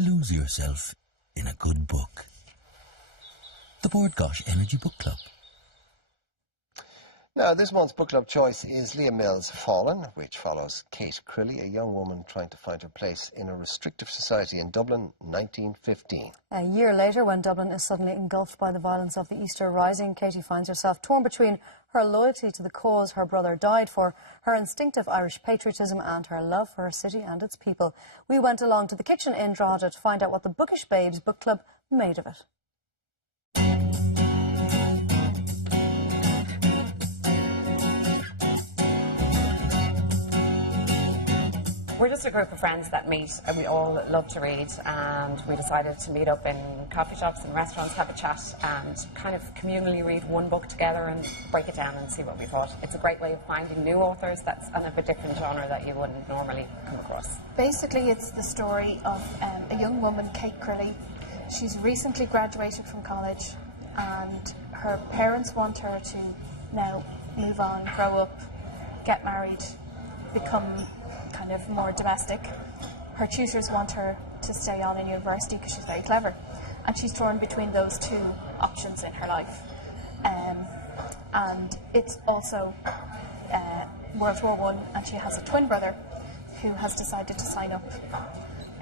lose yourself in a good book. The Bookclub Energy Book Club. Now, this month's book club choice is Leah Mills' Fallen, which follows Kate Crilly, a young woman trying to find her place in a restrictive society in Dublin, 1915. A year later, when Dublin is suddenly engulfed by the violence of the Easter Rising, Katie finds herself torn between her loyalty to the cause her brother died for, her instinctive Irish patriotism and her love for her city and its people. We went along to the kitchen in Drogheda to find out what the Bookish Babes book club made of it. We're just a group of friends that meet and we all love to read, and we decided to meet up in coffee shops and restaurants, have a chat and kind of communally read one book together and break it down and see what we thought. It's a great way of finding new authors that's of a different genre that you wouldn't normally come across. Basically it's the story of a young woman, Kate Crilly. She's recently graduated from college and her parents want her to now move on, grow up, get married, become kind of more domestic. Her tutors want her to stay on in university because she's very clever, and she's torn between those two options in her life. And it's also World War I, and she has a twin brother who has decided to sign up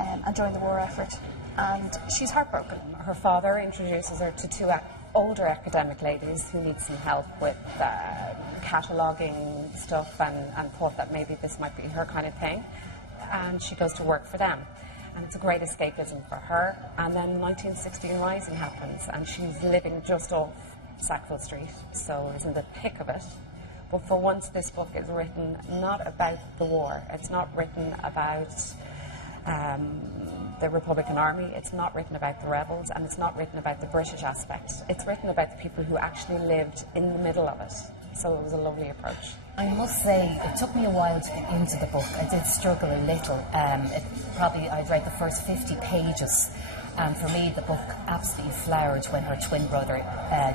and join the war effort, and she's heartbroken. Her father introduces her to two older academic ladies who need some help with cataloguing stuff, and thought that maybe this might be her kind of thing, and she goes to work for them, and it's a great escapism for her. And then 1916 Rising happens and she's living just off Sackville Street, so is in the thick of it. But for once this book is written not about the war, it's not written about the Republican Army, it's not written about the rebels, and it's not written about the British aspect. It's written about the people who actually lived in the middle of it. So it was a lovely approach. I must say, it took me a while to get into the book. I did struggle a little. I'd read the first 50 pages, and for me the book absolutely flowered when her twin brother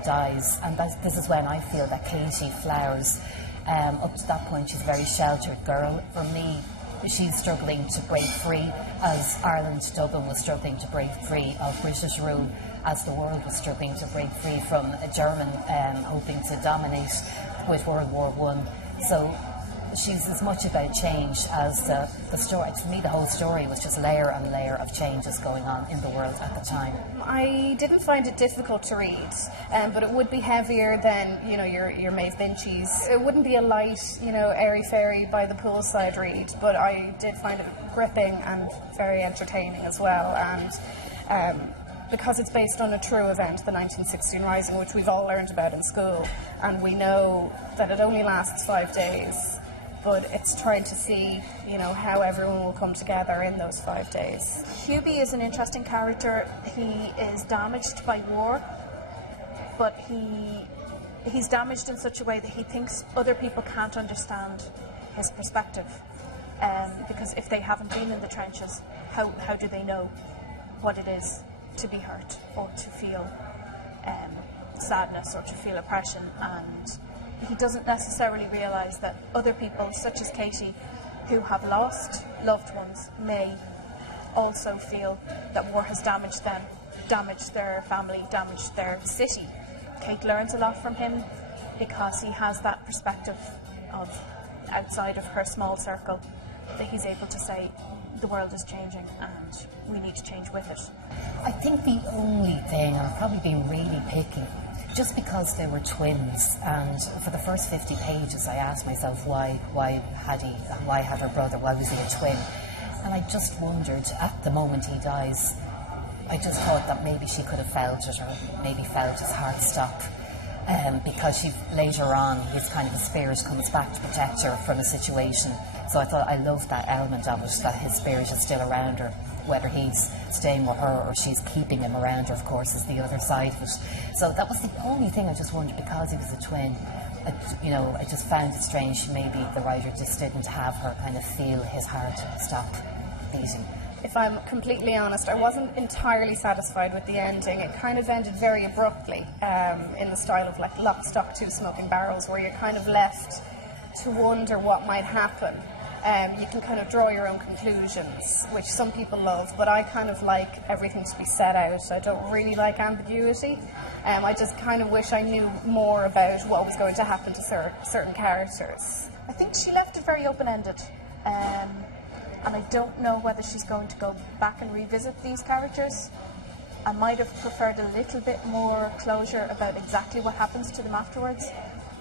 dies. And this is when I feel that Katie flowers. Up to that point she's a very sheltered girl. For me, she's struggling to break free, as Ireland, Dublin was struggling to break free of British rule, as the world was struggling to break free from a German hoping to dominate with World War I. So she's as much about change as the story. For me, the whole story was just layer and layer of changes going on in the world at the time. I didn't find it difficult to read, but it would be heavier than your Maeve Binchy's. It wouldn't be a light, airy-fairy by the poolside read, but I did find it gripping and very entertaining as well. And because it's based on a true event, the 1916 Rising, which we've all learned about in school, and we know that it only lasts 5 days, but it's trying to see, how everyone will come together in those 5 days. Hubie is an interesting character. He is damaged by war, but he's damaged in such a way that he thinks other people can't understand his perspective. Because if they haven't been in the trenches, how do they know what it is to be hurt or to feel sadness or to feel oppression? And he doesn't necessarily realise that other people, such as Katie, who have lost loved ones, may also feel that war has damaged them, damaged their family, damaged their city. Kate learns a lot from him because he has that perspective of outside of her small circle, that he's able to say the world is changing and we need to change with it. I think the only thing, I'm probably being really picky, just because they were twins, and for the first 50 pages I asked myself why had her brother, why was he a twin? And I just wondered, at the moment he dies, I just thought that maybe she could have felt it, or maybe felt his heart stop, because she later on, his spirit comes back to protect her from a situation. So I thought, I loved that element of it, that his spirit is still around her. Whether he's staying with her or she's keeping him around her, of course, is the other side of it. So that was the only thing I just wondered, because he was a twin. I just found it strange. Maybe the writer just didn't have her feel his heart stop beating. If I'm completely honest, I wasn't entirely satisfied with the ending. It kind of ended very abruptly, in the style of Lock, Stock, Two Smoking Barrels, where you're left to wonder what might happen. you can kind of draw your own conclusions, which some people love, but I kind of like everything to be set out. I don't really like ambiguity. I just kind of wish I knew more about what was going to happen to certain characters. I think she left it very open-ended, and I don't know whether she's going to go back and revisit these characters. I might have preferred a little bit more closure about exactly what happens to them afterwards,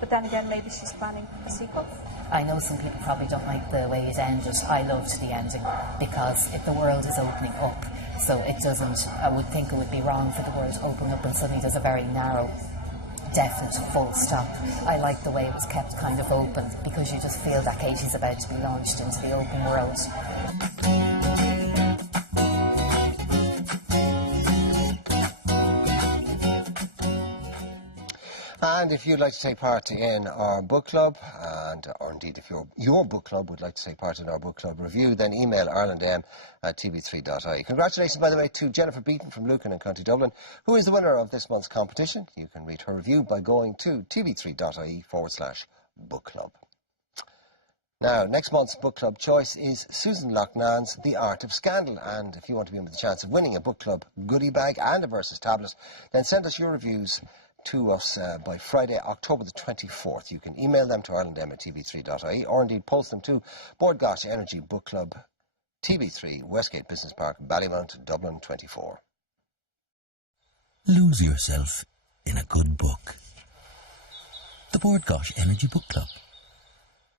but then again, maybe she's planning a sequel. I know some people probably don't like the way it ended. I loved the ending because if the world is opening up, so it doesn't, I would think it would be wrong for the world to open up and suddenly there's a very narrow, definite full stop. I like the way it was kept kind of open because you just feel that Katie's about to be launched into the open world. And if you'd like to take part in our book club, or indeed if your book club would like to take part in our book club review, then email irelandm@tv3.ie. Congratulations, by the way, to Jennifer Beaton from Lucan in County Dublin, who is the winner of this month's competition. You can read her review by going to tv3.ie/book club. Now, next month's book club choice is Susan Loughnane's The Art of Scandal. And if you want to be in with the chance of winning a book club goodie bag and a Versus tablet, then send us your reviews to us by Friday, October the 24th. You can email them to irelandm@tv3.ie or indeed post them to Gáis Energy Book Club, TV3, Westgate Business Park, Ballymount, Dublin 24. Lose yourself in a good book. The Gáis Energy Book Club.